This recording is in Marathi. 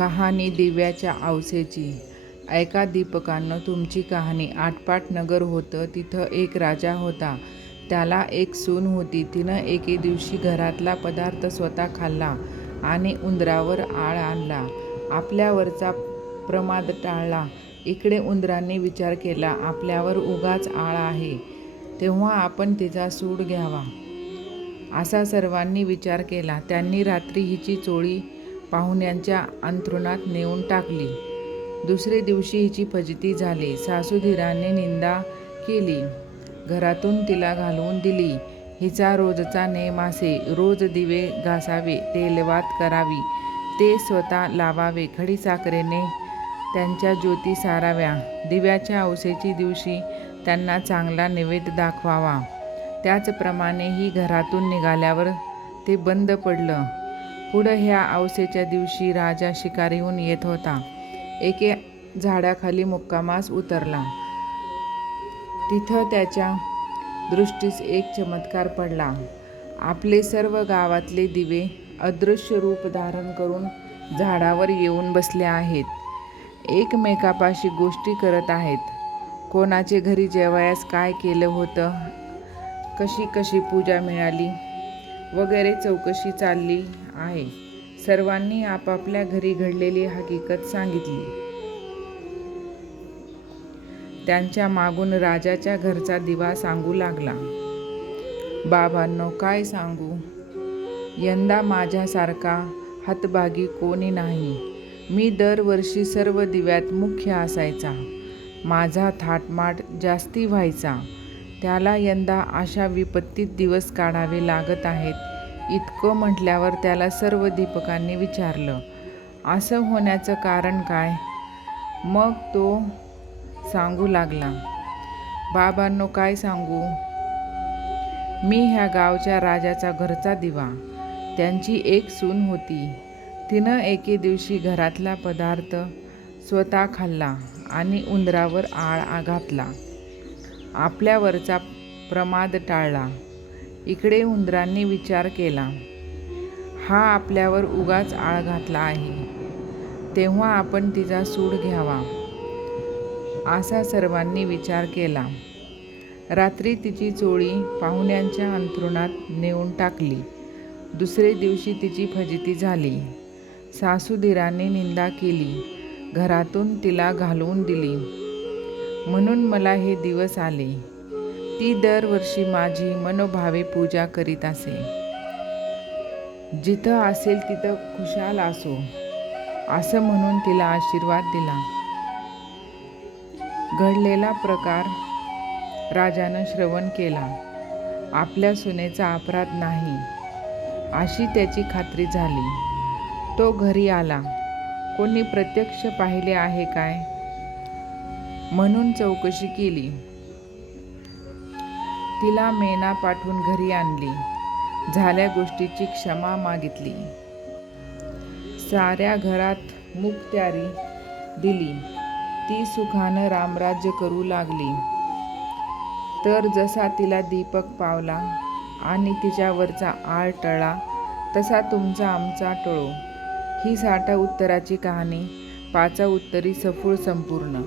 कहाणी दिव्याच्या आवसेची. ऐका दीपकांनो तुमची कहाणी. आटपाट नगर होतं. तिथं एक राजा होता. त्याला एक सून होती. तिनं एके दिवशी घरातला पदार्थ स्वतः खाल्ला आणि उंदरावर आळ आणला. आपल्यावरचा प्रमाद टाळला. इकडे उंदरांनी विचार केला, आपल्यावर उगाच आळ आहे, तेव्हा आपण तिचा सूड घ्यावा. असा सर्वांनी विचार केला. त्यांनी रात्री हिची चोळी पाहुण्यांच्या अंथरुणात नेऊन टाकली. दुसरे दिवशी हिची फजिती झाली. सासूधीराने निंदा केली. घरातून तिला घालवून दिली. हिचा रोजचा नेम असे, रोज दिवे घासावे, तेलवात करावी, ते स्वतः लावावे, खडीसाखरेने त्यांच्या ज्योती साराव्या. दिव्याच्या औसेची दिवशी त्यांना चांगला नैवेद्य दाखवावा. त्याचप्रमाणे ही घरातून निघाल्यावर ते बंद पडलं. पुढं ह्या औसेच्या दिवशी राजा शिकारीहून येत होता. एके झाडाखाली मुक्कामास उतरला. तिथं त्याच्या दृष्टीस एक चमत्कार पडला. आपले सर्व गावातले दिवे अदृश्य रूप धारण करून झाडावर येऊन बसले आहेत. एकमेकापाशी गोष्टी करत आहेत. कोणाचे घरी जेवायस काय केलं होतं, कशी कशी पूजा मिळाली वगैरे चौकशी चालली आहे. सर्वांनी आपापल्या घरी घडलेली हकीकत सांगितली. त्यांच्या मागून राजाच्या घरचा दिवा सांगू लागला. बाबांनो, काय सांगू, यंदा माझ्यासारखा हतभागी कोणी नाही. मी दरवर्षी सर्व दिव्यात मुख्य असायचा. माझा थाटमाट जास्ती व्हायचा. त्याला यंदा अशा विपत्तीत दिवस काढावे लागत आहेत. इतकं म्हटल्यावर त्याला सर्व दीपकांनी विचारलं, असं होण्याचं कारण काय? मग तो सांगू लागला, बाबांनो, काय सांगू, मी ह्या गावच्या राजाचा घरचा दिवा. त्यांची एक सून होती. तिनं एके दिवशी घरातला पदार्थ स्वतः खाल्ला आणि उंदरावर आळ घातला. आपल्यावरचा प्रमाद टाळला. इकडे उंदरांनी विचार केला, हा आपल्यावर उगाच आळ घातला आहे, तेव्हा आपण तिचा सूड घ्यावा. असा सर्वांनी विचार केला. रात्री तिची चोळी पाहुण्यांच्या अंथरुणात नेऊन टाकली. दुसरे दिवशी तिची फजिती झाली. सासूधीराने निंदा केली. घरातून तिला घालवून दिली. म्हणून मला हे दिवस आले. ती दरवर्षी माझी मनोभावे पूजा करीत असे. जिथं असेल तिथं खुशाल असो, असं म्हणून तिला आशीर्वाद दिला. घडलेला प्रकार राजानं श्रवण केला. आपल्या सुनेचा अपराध नाही अशी त्याची खात्री झाली. तो घरी आला. कोणी प्रत्यक्ष पाहिले आहे काय म्हणून चौकशी केली. तिला मेना पाठवून घरी आणली. झाल्या गोष्टीची क्षमा मागितली. साऱ्या घरात मुखत्यारी दिली. ती सुखानं रामराज्य करू लागली. तर जसा तिला दीपक पावला आणि तिच्यावरचा आळ टळला, तसा तुमचा आमचा टळो. ही 60 उत्तराची कहाणी. 5 उत्तरी सफूळ संपूर्ण.